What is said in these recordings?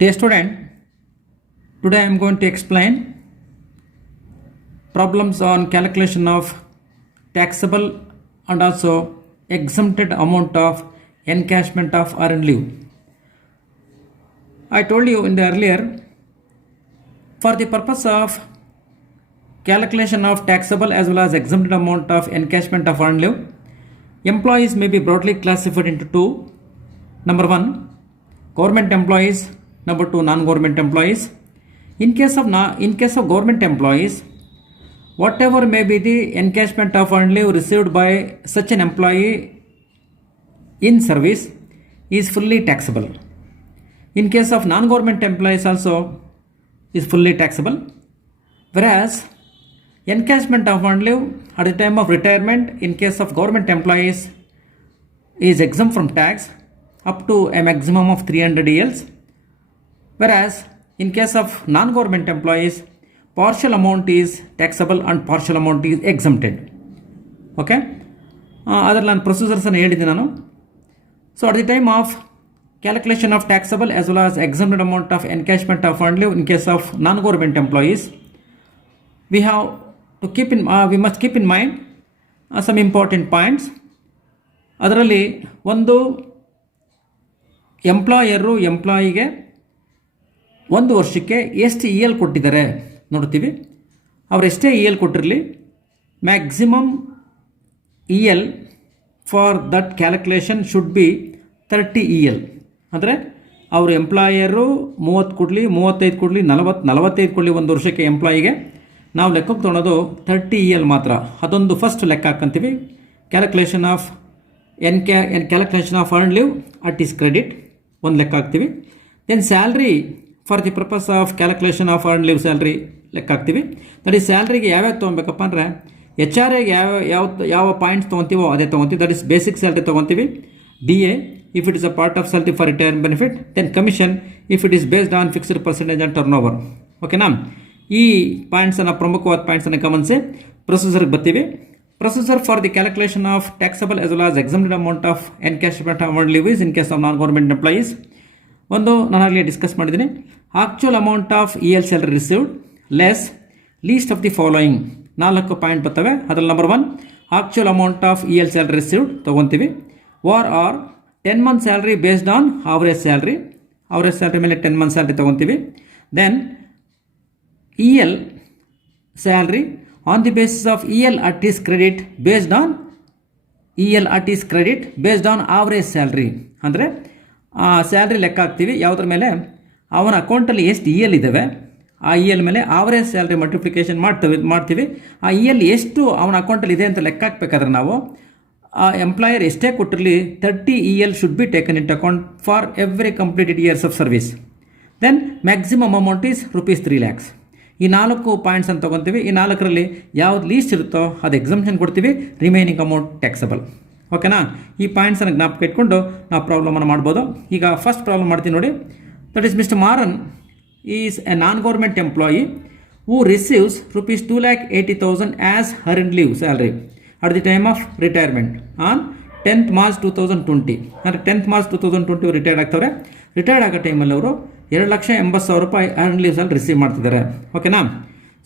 Dear student, today I am going to explain problems on calculation of taxable and also exempted amount of encashment of earned leave. I told you in the earlier, for the purpose of calculation of taxable as well as exempted amount of encashment of earned leave, employees may be broadly classified into two. Number one, government employees. Number two, non-government employees. In case of government employees, whatever may be the encashment of earned leave received by such an employee in service is fully taxable. In case of non-government employees also is fully taxable. Whereas encashment of earned leave at the time of retirement in case of government employees is exempt from tax up to a maximum of 300 years. Whereas in case of non-government employees, partial amount is taxable and partial amount is exempted. Okay, ಅದರಲ್ಲಿ ನಾನು procedures ಅನ್ನು ಹೇಳಿದ್ದೆ ನಾನು. So at the time of calculation of taxable as well as exempted amount of encashment of earned leave in case of non-government employees, we must keep in mind some important points. ಅದರಲ್ಲಿ ಒಂದು, employer ಎಂಪ್ಲಾಯಿಗೆ ಒಂದು ವರ್ಷಕ್ಕೆ ಎಷ್ಟು E L ಕೊಟ್ಟಿದ್ದಾರೆ ನೋಡ್ತೀವಿ. ಅವ್ರು ಎಷ್ಟೇ E L ಕೊಟ್ಟಿರಲಿ, maximum E L for that calculation should be 30 E L. ಅಂದರೆ ಅವರು ಎಂಪ್ಲಾಯರು 30 ಕೊಡಲಿ, 35 ಕೊಡಲಿ, 45 ಕೊಡಲಿ ಒಂದು ವರ್ಷಕ್ಕೆ ಎಂಪ್ಲಾಯಿಗೆ ನಾವು ಲೆಕ್ಕಕ್ಕೆ ತೊಗೊಳೋದು 30 ಇ ಎಲ್ ಮಾತ್ರ. ಅದೊಂದು ಫಸ್ಟ್ ಲೆಕ್ಕ ಹಾಕ್ಕೊಂತೀವಿ. Calculation of calculation of earned leave at is credit ಒಂದು ಲೆಕ್ಕ ಹಾಕ್ತೀವಿ. Then salary for the purpose of calculation of earned leave salary ಲೆಕ್ಕ ಹಾಕ್ತೀವಿ. ದಟ್ ಈ ಸ್ಯಾಲ್ರಿಗೆ ಯಾವ್ಯಾವ ತೊಗೊಬೇಕಪ್ಪ ಅಂದರೆ, ಎಚ್ ಆರ್ ಎಗೆ ಯಾವ ಪಾಯಿಂಟ್ಸ್ ತೊಗೊತೀವೋ ಅದೇ ತೊಗೊತೀವಿ. ದಟ್ ಇಸ್ ಬೇಸಿಕ್ ಸ್ಯಾಲ್ರಿ ತೊಗೊತೀವಿ. D A if it is a part of salary for retirement benefit. Then commission if it is based on fixed percentage on turnover. ಓಕೆನಾ? ಈ ಪಾಯಿಂಟ್ಸನ್ನು, ಪ್ರಮುಖವಾದ ಪಾಯಿಂಟ್ಸನ್ನು ಗಮನಿಸಿ ಪ್ರೊಸೀಜರ್ಗೆ ಬರ್ತೀವಿ. Procedure for the calculation of taxable as well as exempted amount of encashment of earned leave in case of non-government employees. ಒಂದು ನಾನು ಆಗಲೇ ಡಿಸ್ಕಸ್ ಮಾಡಿದ್ದೀನಿ. Actual amount of E L salary received less least of the following 4 point ಬರ್ತವೆ. ಅದರಲ್ಲಿ number 1, actual amount of E L salary received ತೊಗೊತೀವಿ. Or 10 month salary based on average salary ಮೇಲೆ 10 month salary ತೊಗೊತೀವಿ. Then E L salary on the basis of E L at is credit based on average salary. ಅಂದರೆ salary ಲೆಕ್ಕ ಹಾಕ್ತೀವಿ. ಯಾವುದ್ರ ಮೇಲೆ? ಅವನ ಅಕೌಂಟಲ್ಲಿ ಎಷ್ಟು ಇ ಎಲ್ ಇದ್ದಾವೆ ಆ ಇ ಎಲ್ ಮೇಲೆ ಆವರೇಜ್ ಸ್ಯಾಲ್ರಿ ಮಲ್ಟಿಪ್ಲಿಕೇಶನ್ ಮಾಡ್ತೀವಿ. ಆ ಇ ಎಲ್ ಎಷ್ಟು ಅವನ ಅಕೌಂಟಲ್ಲಿ ಇದೆ ಅಂತ ಲೆಕ್ಕ ಹಾಕ್ಬೇಕಾದ್ರೆ ನಾವು ಆ ಎಂಪ್ಲಾಯರ್ ಎಷ್ಟೇ ಕೊಟ್ಟಿರಲಿ 30 E L should be taken in account for every completed years of service. Then maximum amount is ₹3 lakhs. ಈ 4 ಪಾಯಿಂಟ್ಸ್ ಅಂತ ತೊಗೊತೀವಿ. ಈ 4ರಲ್ಲಿ ಯಾವ್ದು ಲೀಸ್ಟ್ ಇರುತ್ತೋ ಅದು ಎಕ್ಸಂಪ್ಷನ್ ಕೊಡ್ತೀವಿ. Remaining amount taxable. ಓಕೆನಾ? ಈ ಪಾಯಿಂಟ್ಸನ್ನು ಜ್ಞಾಪಕ ಇಟ್ಕೊಂಡು ನಾವು ಪ್ರಾಬ್ಲಮನ್ನು ಮಾಡ್ಬೋದು. ಈಗ ಫಸ್ಟ್ ಪ್ರಾಬ್ಲಮ್ ಮಾಡ್ತೀನಿ ನೋಡಿ. That is mister Maran is A non-government employee who receives ₹2,80,000 as earned leave salary at the time of retirement on 10th March 2020. ಅಂದರೆ 10th March 2020 ರಿಟೈರ್ಡ್ ಆಗ್ತವ್ರೆ. ರಿಟೈರ್ಡ್ ಆಗೋ ಟೈಮಲ್ಲಿ ಅವರು ₹2,80,000 earned leave salary ರಿಸೀವ್ ಮಾಡ್ತಿದ್ದಾರೆ. ಓಕೆನಾ?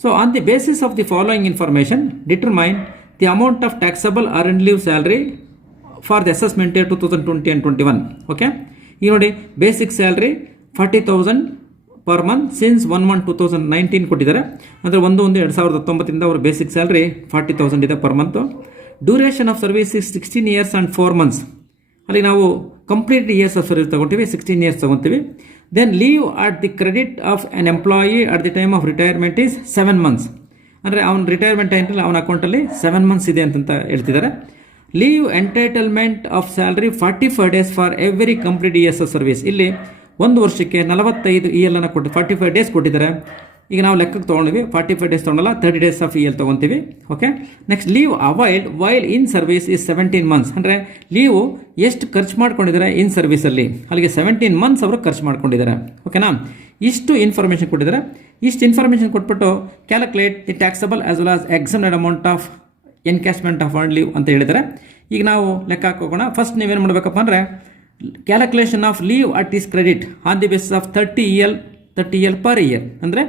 So on the basis of the following information determine the amount of taxable earned leave salary for the assessment year 2020 and 21. Okay, ಈಗ ನೋಡಿ, basic salary 40,000 per month since 1/1/2019 ಕೊಟ್ಟಿದ್ದಾರೆ. ಅಂದರೆ 1/1/2019 ಅವ್ರ basic salary 40,000 ಇದೆ per month. Duration of service is 16 years and 4 months. ಅಲ್ಲಿ ನಾವು complete years of service ತಗೊತೀವಿ, 16 years ತಗೊತೀವಿ. Then leave at the credit of an employee at the time of retirement is 7 months. ಅಂದರೆ ಅವನ retirement ಟೈಮಲ್ಲಿ ಅವನ ಅಕೌಂಟಲ್ಲಿ 7 months ಇದೆ ಅಂತ ಹೇಳ್ತಿದ್ದಾರೆ. Leave entitlement of salary 45 days for every complete years of service. ಇಲ್ಲಿ ಒಂದು ವರ್ಷಕ್ಕೆ 45 ಇ ಎಲ್ ಅನ್ನು ಕೊಟ್ಟು 45 days ಕೊಟ್ಟಿದ್ದಾರೆ. ಈಗ ನಾವು ಲೆಕ್ಕಕ್ಕೆ ತೊಗೊಂಡಿವಿ 45 ಡೇಸ್ ತೊಗೊಳಲ್ಲ 30 ಡೇಸ್ ಆಫ್ ಇ ಎಲ್ ತೊಗೊತೀವಿ. Okay, next leave availed while in service is 17 months. ಅಂದರೆ ಲೀವು ಎಷ್ಟು ಖರ್ಚು ಮಾಡ್ಕೊಂಡಿದ್ದಾರೆ ಇನ್ ಸರ್ವಿಸಲ್ಲಿ, ಅಲ್ಲಿಗೆ 17 ಮಂತ್ಸ್ ಅವರು ಖರ್ಚು ಮಾಡ್ಕೊಂಡಿದ್ದಾರೆ. ಓಕೆನಾ, ಇಷ್ಟು ಇನ್ಫಾರ್ಮೇಷನ್ ಕೊಟ್ಟಿದ್ದಾರೆ. ಇಷ್ಟು ಇನ್ಫಾರ್ಮೇಷನ್ ಕೊಟ್ಬಿಟ್ಟು calculate the taxable as well as exempted amount of encashment of earned leave ಅಂತ ಹೇಳಿದ್ದಾರೆ. ಈಗ ನಾವು ಲೆಕ್ಕ ಹಾಕೋಣ. ಫಸ್ಟ್ ನೀವೇನು ಮಾಡಬೇಕಪ್ಪ ಅಂದರೆ calculation of leave at is credit on the basis of 30 EL per year. ಅಂದರೆ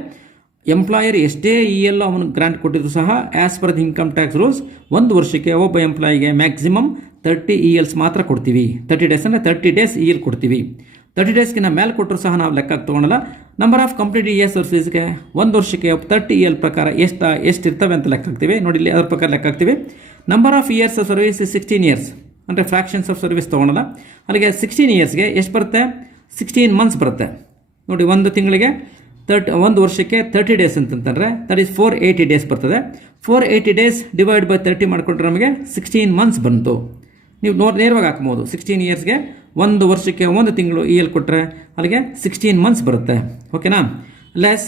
ಎಂಪ್ಲಾಯರ್ ಎಷ್ಟೇ ಇ ಎಲ್ ಅವನು ಗ್ರಾಂಟ್ ಕೊಟ್ಟಿದ್ರು ಸಹ as per the income tax rules ಒಂದು ವರ್ಷಕ್ಕೆ ಒಬ್ಬ ಎಂಪ್ಲಾಯಿಗೆ ಮ್ಯಾಕ್ಸಿಮಮ್ 30 ELs ಮಾತ್ರ ಕೊಡ್ತೀವಿ. 30 ಡೇಸ್ ಅಂದರೆ 30 ಡೇಸ್ ಇ ಎಲ್ ಕೊಡ್ತೀವಿ. 30 ಡೇಸ್ಗಿನ ಮೇಲೆ ಕೊಟ್ಟರು ಸಹ ನಾವು ಲೆಕ್ಕಕ್ಕೆ ತೊಗೊಳಲ್ಲ. ನಂಬರ್ ಆಫ್ ಕಂಪ್ಲೀಟ್ ಇಯರ್ಸ್ ಸರ್ವಿಸ್ಗೆ ಒಂದು ವರ್ಷಕ್ಕೆ 30 EL ಪ್ರಕಾರ ಎಷ್ಟು ಇರ್ತವೆ ಅಂತ ಲೆಕ್ಕ ಹಾಕ್ತೀವಿ. ನೋಡಿ ಇಲ್ಲಿ ಅದ್ರ ಪ್ರಕಾರ ಲೆಕ್ಕ ಹಾಕ್ತೀವಿ. Number of years of service 16 years, ಅಂದರೆ ಫ್ರ್ಯಾಕ್ಷನ್ಸ್ ಆಫ್ ಸರ್ವಿಸ್ ತೊಗೊಳಲ್ಲ. ಅಲ್ಲಿಗೆ 16 ಇಯರ್ಸ್ಗೆ ಎಷ್ಟು ಬರುತ್ತೆ? 16 ಮಂತ್ಸ್ ಬರುತ್ತೆ. ನೋಡಿ, ಒಂದು ತಿಂಗಳಿಗೆ ಒಂದು ವರ್ಷಕ್ಕೆ 30 ಡೇಸ್ ಅಂತಂತಂದರೆ ದಟ್ ಈಸ್ 480 ಡೇಸ್ ಬರ್ತದೆ. 480 ಡೇಸ್ ಡಿವೈಡ್ ಬೈ 30 ಮಾಡಿಕೊಂಡ್ರೆ ನಮಗೆ 16 ಮಂತ್ಸ್ ಬಂತು. ನೀವು ನೇರವಾಗಿ ಹಾಕ್ಬೋದು. 16 ಇಯರ್ಸ್ಗೆ ಒಂದು ವರ್ಷಕ್ಕೆ ಒಂದು ತಿಂಗಳು ಇ ಎಲ್ ಕೊಟ್ಟರೆ ಅಲ್ಲಿಗೆ 16 ಮಂತ್ಸ್ ಬರುತ್ತೆ. ಓಕೆನಾ, less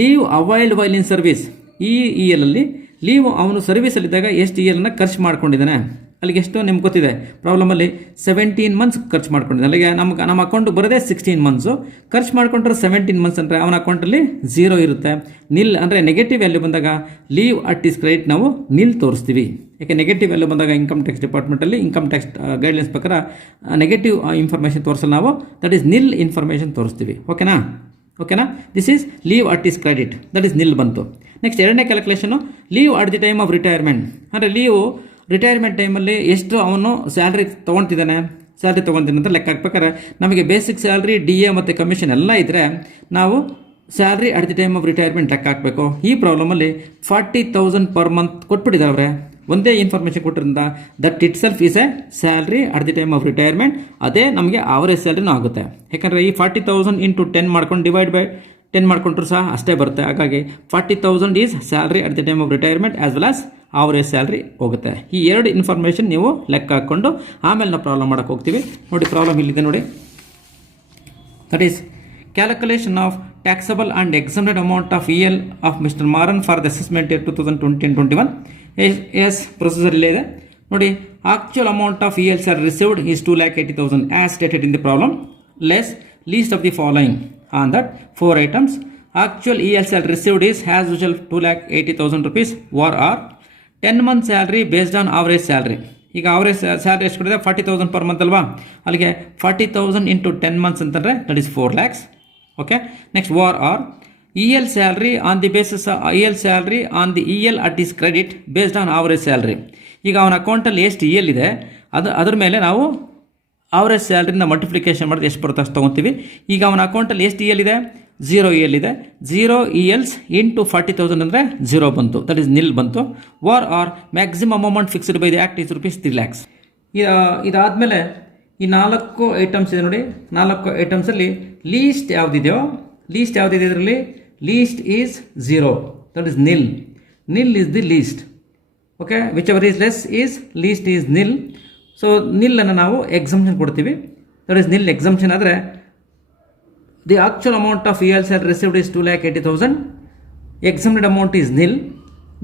leave availed while in service. ಈ ಇ ಎಲ್ ಅಲ್ಲಿ ಲೀವ್ ಅವನು ಸರ್ವಿಸಲ್ಲಿದ್ದಾಗ ಎಷ್ಟು ಇ ಎಲ್ನ ಖರ್ಚು ಮಾಡ್ಕೊಂಡಿದ್ದಾನೆ, ಅಲ್ಲಿಗೆ ಎಷ್ಟು ನಿಮ್ಗೆ ಗೊತ್ತಿದೆ. ಪ್ರಾಬ್ಲಮಲ್ಲಿ 17 ಮಂತ್ಸ್ ಖರ್ಚು ಮಾಡ್ಕೊಂಡಿದ್ದೆ. ಅಲ್ಲಿಗೆ ನಮ್ಮ ಅಕೌಂಟ್ ಬರೋದೇ 16 ಮಂತ್ಸು. ಖರ್ಚು ಮಾಡ್ಕೊಂಡ್ರೆ 17 ಮಂತ್ಸ್ ಅಂದರೆ ಅವನ ಅಕೌಂಟಲ್ಲಿ 0 ಇರುತ್ತೆ. ನಿಲ್ ಅಂದರೆ ನೆಗೆಟಿವ್ ವ್ಯಾಲ್ಯೂ ಬಂದಾಗ ಲೀವ್ ಅಟ್ ಈಸ್ ಕ್ರೆಡಿಟ್ ನಾವು ನಿಲ್ ತೋರಿಸ್ತೀವಿ. ಯಾಕೆ ನೆಗೆಟಿವ್ ವ್ಯಾಲ್ಯೂ ಬಂದಾಗ ಇನ್ಕಮ್ ಟ್ಯಾಕ್ಸ್ ಡಿಪಾರ್ಟ್ಮೆಂಟಲ್ಲಿ ಇನ್ಕಮ್ ಟ್ಯಾಕ್ಸ್ ಗೈಡ್ಲೈನ್ಸ್ ಪ್ರಕಾರ ನೆಗೆಟಿವ್ ಇನ್ಫಾರ್ಮೇಷನ್ ತೋರಿಸಲ್ಲ ನಾವು, ದಟ್ ಈಸ್ ನಿಲ್ ಇನ್ಫಾರ್ಮೇಷನ್ ತೋರಿಸ್ತೀವಿ. ಓಕೆನಾ, this is leave at is credit, that is nil ಬಂತು. ನೆಕ್ಸ್ಟ್ ಎರಡನೇ calculation leave at the time of retirement. ಅಂದರೆ ಲೀವು ರಿಟೈರ್ಮೆಂಟ್ ಟೈಮಲ್ಲಿ ಎಷ್ಟು ಅವನು ಸ್ಯಾಲ್ರಿ ತೊಗೊತಿದ್ದಾನೆ ಅಂತ ಲೆಕ್ಕ ಹಾಕ್ಬೇಕಾದ್ರೆ ನಮಗೆ ಬೇಸಿಕ್ ಸ್ಯಾಲ್ರಿ, DA ಮತ್ತು ಕಮಿಷನ್ ಎಲ್ಲ ಇದ್ದರೆ ನಾವು salary at the time of retirement ಲೆಕ್ಕ ಹಾಕಬೇಕು. ಈ ಪ್ರಾಬ್ಲಮಲ್ಲಿ 40,000 ಪರ್ ಮಂತ್ ಕೊಟ್ಬಿಟ್ಟಿದ್ದಾರೆ. ಒಂದೇ ಇನ್ಫಾರ್ಮೇಷನ್ ಕೊಟ್ಟಿರಿಂದ that itself is a salary at the time of retirement. ಅದೇ ನಮಗೆ ಆವರೇಜ್ ಸ್ಯಾಲ್ರಿನೂ ಆಗುತ್ತೆ. ಯಾಕಂದರೆ ಈ 40,000 ಇಂಟು 10 ಮಾಡ್ಕೊಂಡು ಡಿವೈಡ್ ಬೈ 10 ಮಾಡ್ಕೊಂಡ್ರು ಸಹ ಅಷ್ಟೇ ಬರುತ್ತೆ. ಹಾಗಾಗಿ 40,000 is salary at the time of retirement as well as average salary ಹೋಗುತ್ತೆ. ಈ ಎರಡು ಇನ್ಫಾರ್ಮೇಷನ್ ನೀವು ಲೆಕ್ಕ ಹಾಕ್ಕೊಂಡು ಆಮೇಲೆ ನಾವು ಪ್ರಾಬ್ಲಮ್ ಮಾಡೋಕ್ಕೆ ಹೋಗ್ತೀವಿ. ನೋಡಿ, ಪ್ರಾಬ್ಲಮ್ ಇಲ್ಲಿದೆ ನೋಡಿ. That is calculation of taxable and exempted amount of EL of mister Maran for the assessment year 2020-21. As procedure ಇಲ್ಲೇ ಇದೆ ನೋಡಿ. Actual amount of EL or received is 2,80,000 as stated in the problem. Less least of the following on that 4 items. Actual EL salary received is as usual 2,80,000 rupees or 10 month salary based on average salary. ಈಗ average salary ಎಷ್ಟು ಕೊಟ್ಟಿದೆ? 40,000 per month ಅಲ್ವಾ? ಅಲ್ಲಿಗೆ 40,000 into 10 months ಅಂತಂದರೆ that is 4 lakhs. Okay, next or EL salary on the basis EL salary on the EL at is credit based on average salary. ಈಗ ಅವನ ಅಕೌಂಟಲ್ಲಿ ಎಷ್ಟು EL ಇದೆ ಅದ್ರ ಮೇಲೆ ನಾವು ಆವರೇಜ್ ಸ್ಯಾಲ್ರಿನ ಮಲ್ಟಿಪ್ಲಿಕೇಶನ್ ಮಾಡಿದ್ರೆ ಎಷ್ಟು ಬರುತ್ತೆ ಅಷ್ಟು ತೊಗೊತೀವಿ. ಈಗ ಅವನ ಅಕೌಂಟಲ್ಲಿ ಎಷ್ಟು EL ಇದೆ? 0 EL ಇದೆ. 0 ELs ಇಂಟು 40,000 ಅಂದರೆ 0 ಬಂತು, ದಟ್ ಈಸ್ ನಿಲ್ ಬಂತು. Or maximum amount fixed by the act is rupees 3 lakhs. ಇದಾದಮೇಲೆ ಈ 4 ಐಟಮ್ಸ್ ಇದೆ ನೋಡಿ. 4 ಐಟಮ್ಸಲ್ಲಿ ಲೀಸ್ಟ್ ಯಾವುದಿದೆಯೋ, ಇದರಲ್ಲಿ least is 0, that is nil. Nil is the least. Okay, whichever is less is least is nil. So ನಿಲ್ಲನ್ನು ನಾವು exemption ಕೊಡ್ತೀವಿ, that is nil exemption. ಆದರೆ the actual amount of EL salary received is 2,80,000. Exempted amount is nil.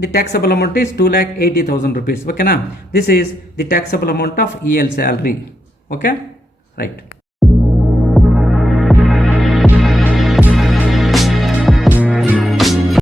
The taxable amount is 2,80,000 rupees. Okay na? This is the taxable amount of EL salary. Okay, right.